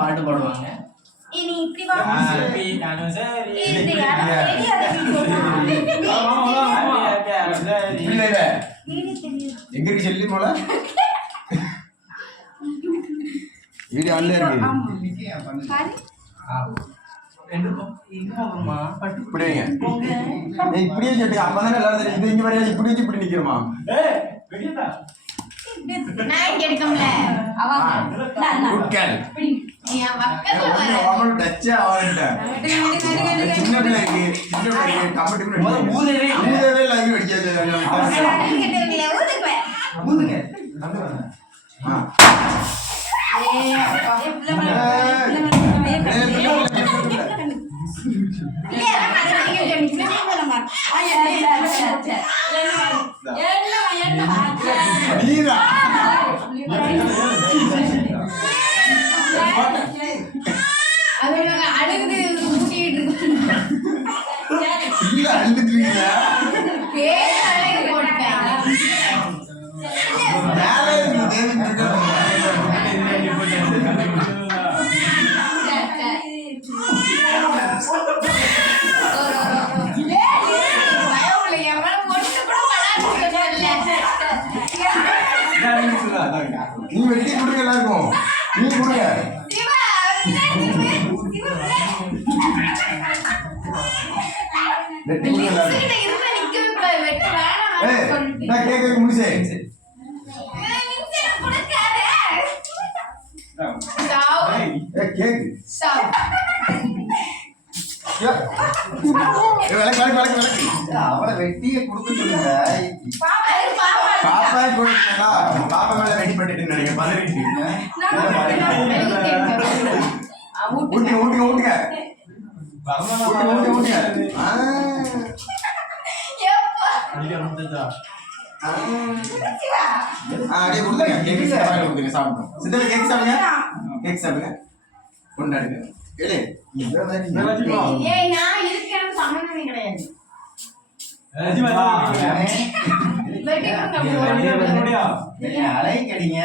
பாட்டு பாடுவாங்க. எங்க இருக்கு சொல்லி போல வீடியோ ஆன்ல இருக்கு. இப்படியே கேட்டு அப்பதான் எல்லாரும் இது இங்க வரையா இப்படி வச்சு இப்படி நிக்கிறோமா? சின்ன பிள்ளைக்கு நீ வெட்டி கொடுங்க எல்லாருக்கும். நீ கொடுங்க. வெட்டி கொடுங்க எல்லாருக்கும். நான் கேக்க முடிச்சே. கேக் அவளை வெட்டிய கொடுக்க சொல்லுங்க. பாப்பா கொடுத்தா பாப்பா மேல வெட்டி பண்ணிட்டு நினைக்க பதறிட்டு ஊட்டி ஊட்டி ஊட்டுங்க ஊட்டி அப்படியே கொடுத்துங்க. கேக் சாப்பிடுங்க. சாப்பிடுங்க சித்தல கேக் சாப்பிடுங்க. கேக் சாப்பிடுங்க. கொண்டாடுங்க. ஏலே ஏய் நான் இருக்கேன்னு சம்மந்தமே கிடையாது. அலை கடிங்க.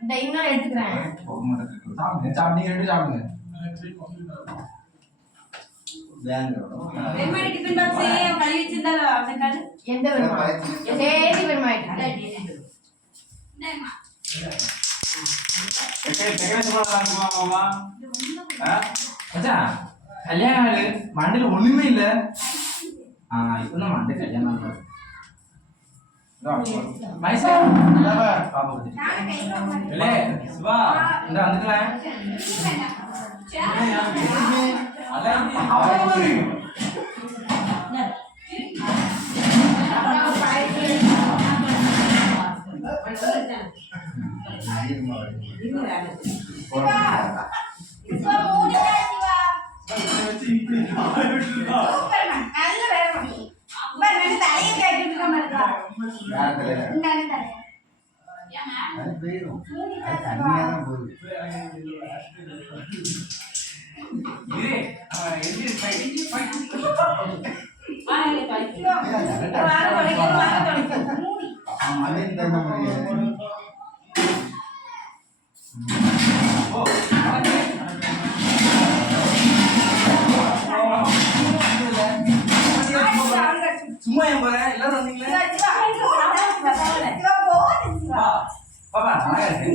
இந்த இன்னொரு எடுத்துக்கிறேன். சாப்பிடுங்க ரெண்டு சாப்பிடுங்க. வெண்மணி டிஃபன் பாக்ஸ் கழுவி வச்சிருந்தால அந்த கழு எந்த வேணுமா? சேதி வேணுமா? கல்யாணம் மண்டையில ஒண்ணுமே இல்ல. இப்பதான் மண்டை கல்யாணம் சும்மா என் போற எல்லாரும் வந்தீங்களே. பாப்பா நல்லா இருக்கு.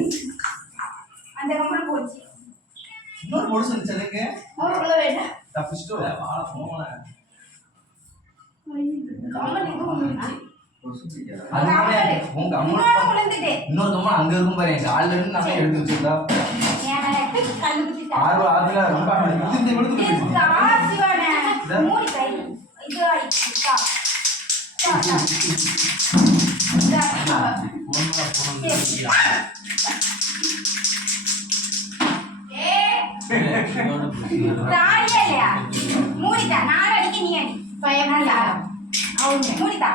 அந்த கம்பெனி போச்சு. இன்னொரு போடு சொல்லுங்க. அவங்கள வேண்டாம். தப்பிச்சிட்டோ வாழ போறோம். இன்னொரு கம்மா அங்க இருக்கும் பாரு. என் காலில இருந்து நான் எடுத்து வச்சிருந்தா ஆறு ஆறுல ரொம்ப மூடிதா நான் அடிக்க நீ அடி பயமா மூடிதா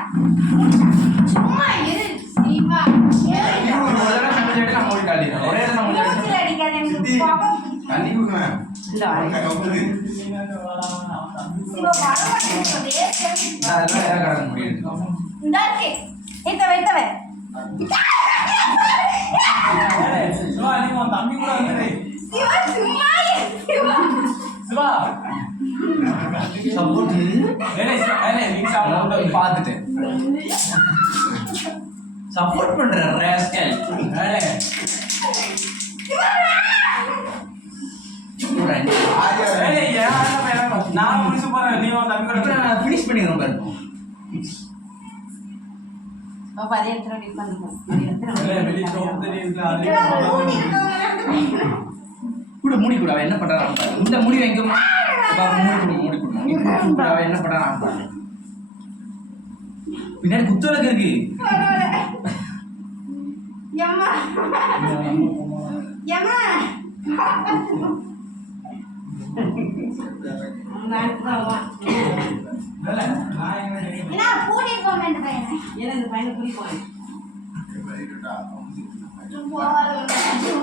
சும்மா இரு சிவா மூஞ்சில அடிக்காத எனக்கு கோபம் தண்ணி குடுங்க. சிவா பரவாயில்லை இந்தாக்கே ஏத்தவ ஏத்தவ சிவா நீ உன் தம்பி கூட வந்து சிவா சும்மா சிவா சிவா சப்போர்ட் நீ சாப்பிட பார்த்துட்டேன். சப்போர்ட் பண்ற ராஸ்கல். நான் முடிச்சு போறேன். நீ உன் தம்பி கூட ஃபினிஷ் பண்ணிடுறோம் பாரு. அதே இடத்துல உட்காந்துக்கும் வெளியே சோப்பு கூட மூடி கூட அவன் என்ன பண்றான் பாரு. இந்த முடி வைக்குமா மூடி கொடு அவன் என்ன பண்றான் பாரு. பின்னாடி குத்துவிளக்கு இருக்கு. யம்மா யம்மா என்ன பூடி போமெண்ட் பையன் ஏன்னா இந்த பையனை பிடிக்கும்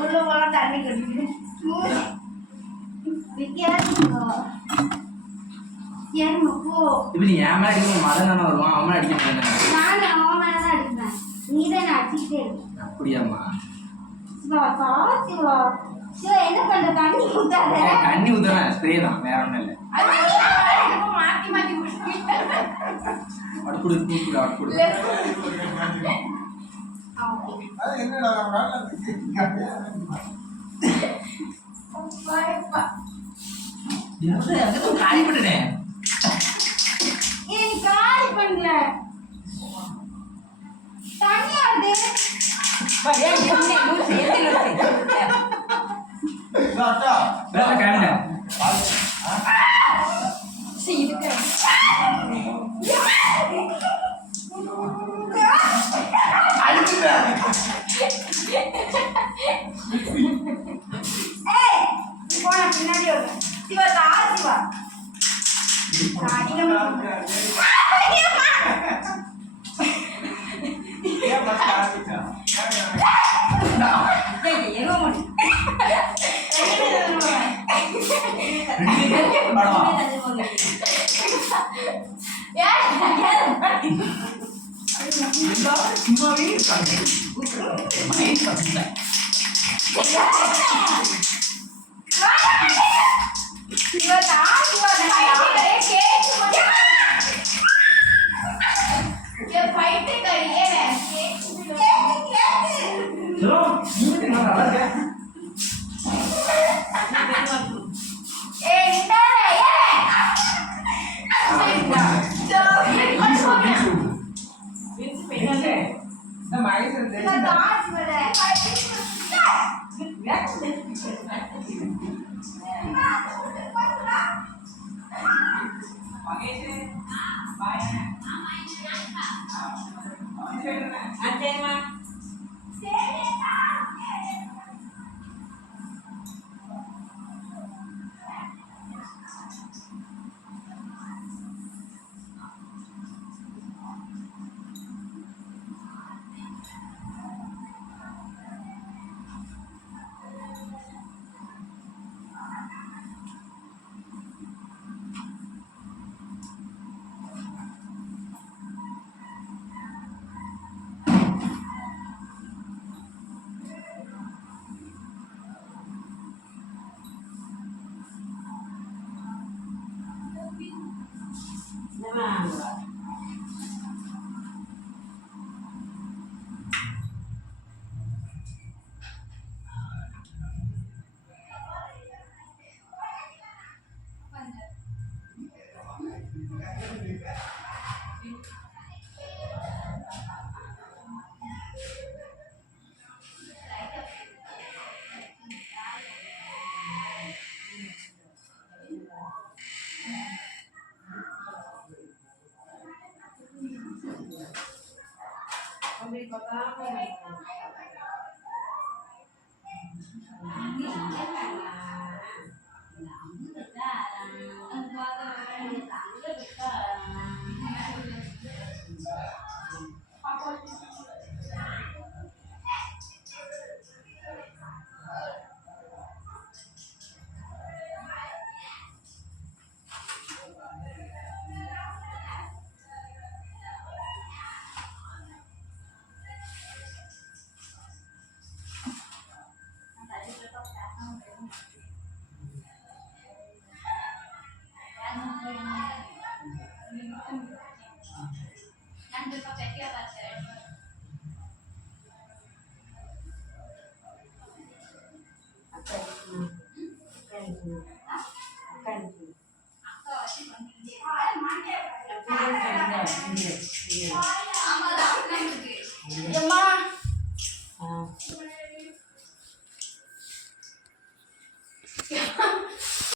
உள்ள போல தண்ணி கட்டிக்கிட்டு இப்ப நீ என் மேல அடிக்கும் மதன் தானே வருவான். அவன் அடிக்க மாட்டேன். நான் அவன் மேலதான் அடிப்பேன். நீ தான் அடிச்சுட்டே இருக்க. அப்படியாம்மா? சிவா சிவா சிவா என்ன பண்ற தண்ணி ஊத்தாத. தண்ணி ஊத்துறேன் ஸ்ப்ரே தான் வேற ஒண்ணும் இல்ல. மாத்தி மாத்தி அடுக்குடு தூக்குடு அடுக்குடு. அது என்னடா வேலை காலி பண்ணுறேன். ஏன் காலி பண்ணல தனியா பின்னாடி சிவா சிவா சிவா தான் சிவா கேக்கு மட்டும் ये फाइट करिए चलो ये ना अलग है ए इंटर है ये ये कौन हो गया ना माइस है इसका डांस बड़ा है అంతేమా அம்மா